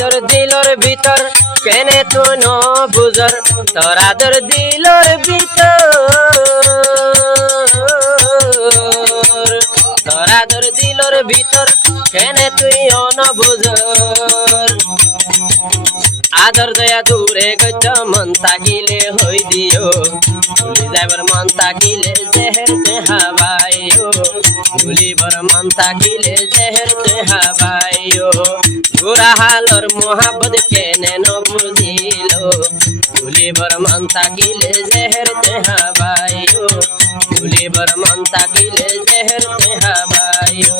তোর দিলর ভিতর কেনে তুই ন বুঝর তোরা তোর দিলর ভিতর তোরা তোর দিলর ভিতর কেনে তুই ন বুঝর আদর দয়া দূরে গচ্ছ মন তাকিলে হই দিও ভুলি যাইবার মন তাকিলে জেহের তে হাবাইও ভুলিবার মন তাকিলে জেহের তে হাবাইও বুড়া হালর মোহাব্বত কেনে ন বুঝিল ভুলিবার মন তাকিলে জেহের তে হাবাইও ভুলিবার মন তাকিলে জেহের তে হাবাইও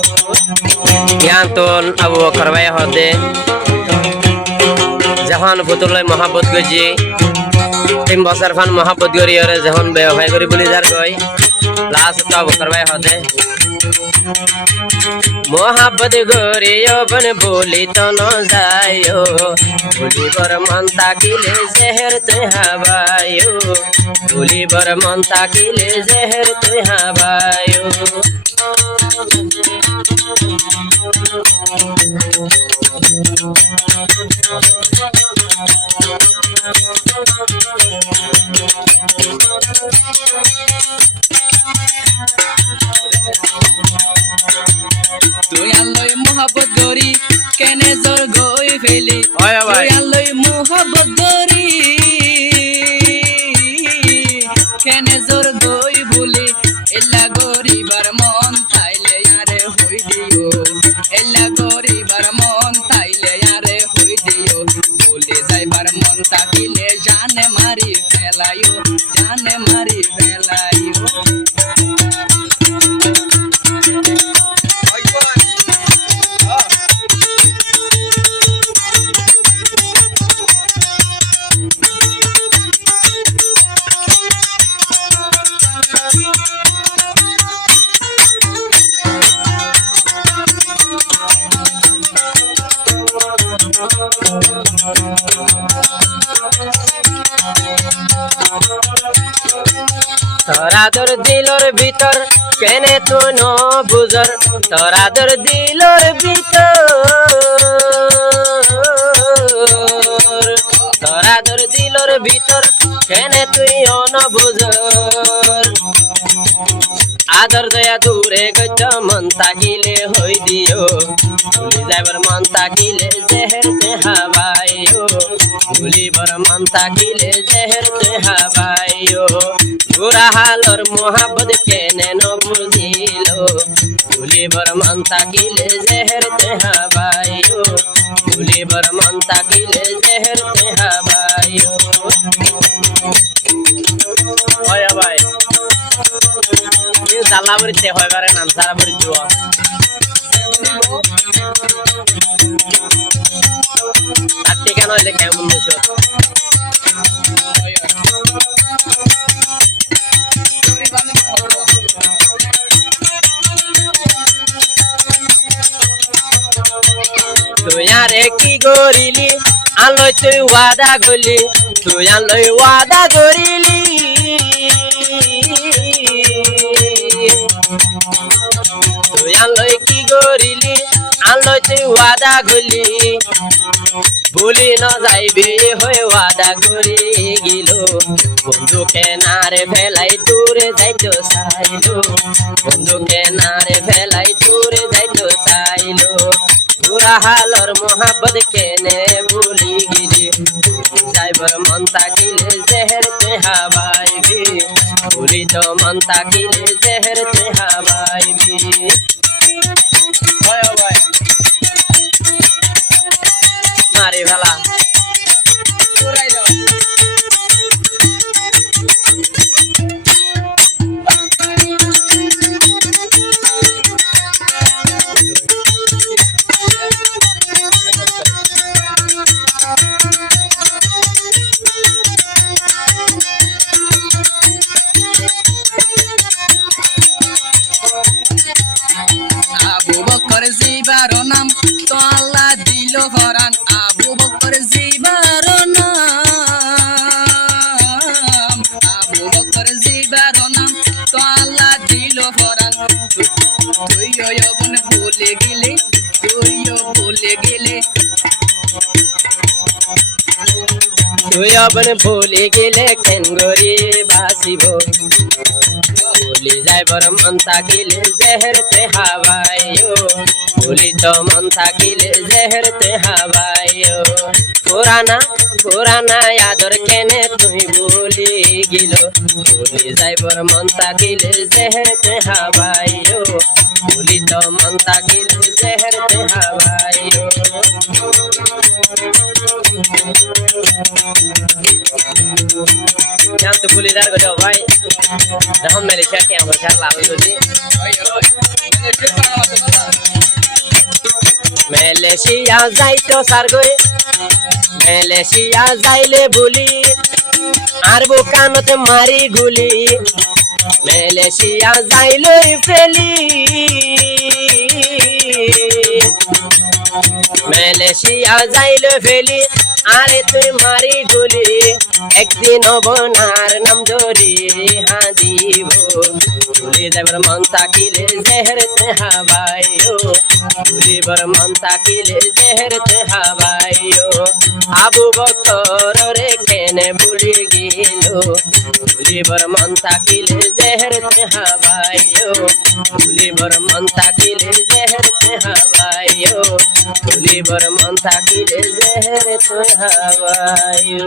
জ্ঞান তো আবু বকর ভাই হদে যখন পুতুলয় মহাব্বত গজি 3 বছর ফান মহাব্বত করি আর যখন ব্যবহার করি বলি যার কই লাস্ট তো বকর ভাই হদে मोहब्बत गोरियो बन बोली तो न जायो बोली बर मन ताकिले जहर ते हवायो बोली बर मन ताकिले जहर ते हवायो मोहब्बत गोरी केने जोर गोई फेली तुयालई मोहब्बत गोरी केने जोर गोई भूली एला गोरी बर मन थाइले यारे होई दियो एला गोरी बर मन थाइले यारे होई दियो भूले जाय बर मन ताकिले जाने मारी फेलायो जाने मारी फेलायो তোরা তোর দিলর ভিতর কেনে তুই ন বুঝর তোরা তোর দিলর ভিতর তোরা তোর দিলর ভিতর কেনে তুই ন বুঝর আদর দয়া দূরে গচ্ছ মন তাকিলে হই দিও ভুলি যাইবার মন তাকিলে জেহের তে হাবাইও ভুলিবার মন তাকিলে জেহের তে হাবাইও বুড়া হালর মোহাব্বত কেনে ন বুঝিল ভুলিবার মন তাকিলে জেহের তে হাবাইও ভুলিবার মন তাকিলে জেহের তে হাবাইও ওয়া ভাই এই জালাবরি তে হইবারে নাম সারাবরি জুয়া আটি কেন হইলে কেমন মুছো তুই আরে কি গরিলি আনলই তুই ওয়াদা গলি তুই আনলই ওয়াদা গরিলি তুই আনলই কি গরিলি আনলই তুই ওয়াদা গলি ভুলি ন যাইবি হয়ে ওয়াদা করে গিল বন্ধুকে নারে ফেলাই দূরে যাইতো চাইলো বন্ধুকে নারে ফেলাই দূরে যাইতো চাইলো বুড়া হালর মোহাব্বত কেনে ভুলি গিলি যাইবার মন তাকিলে জেহের তে হাবাইবি ভুলি তো মন তাকিলে জেহের তে হাবাইবি মারি ফেলা জিবার নাম তো আল্লাহ দিল ফরান আবু বকর জিবার নাম আবু বকর জিবার নাম তো আল্লাহ দিল ফরান তুইও বোন ভুলে গেলে তুইও ভুলে গেলে তুই অবন ভুলি গেলে কেন গরি বাসিব ভুলি যাইবার মন থাকিলে জেহের তে হাওয়াইও ভুলি তো মন থাকিলে জেহের তে হাওয়াইও পুরানা আদর কেনে তুই ভুলি গিল ভুলি যাইবার মন থাকিলে জেহের তে হাওয়াইও ভুলি তো মন থাকিলে জেহের তে হাওয়াইও jangan tu boleh dah kau baik dah Malaysia yang bersalah tu ni Malaysia jai to sargoi Malaysia jai le buli ar bukanot mari guli Malaysia jai le feli Malaysia jai le feli আরে তুই মারি গুলি একদিন বনার নাম ধরি হ্যাঁ দিব ভুলি যাবার মন থাকিলে জেহের তে হাওয়াইও ভুলিবার মন থাকিলে জেহের তে হাওয়াইও আবু বকর রে কেনে ভুলি গেল ভুলিবার মন থাকিলে জেহের তে হাওয়াইও ভুলিবার মন থাকিলে জেহের তে হাওয়াইও ভুলিবার মন থাকিলে জেহের তে হাওয়াইও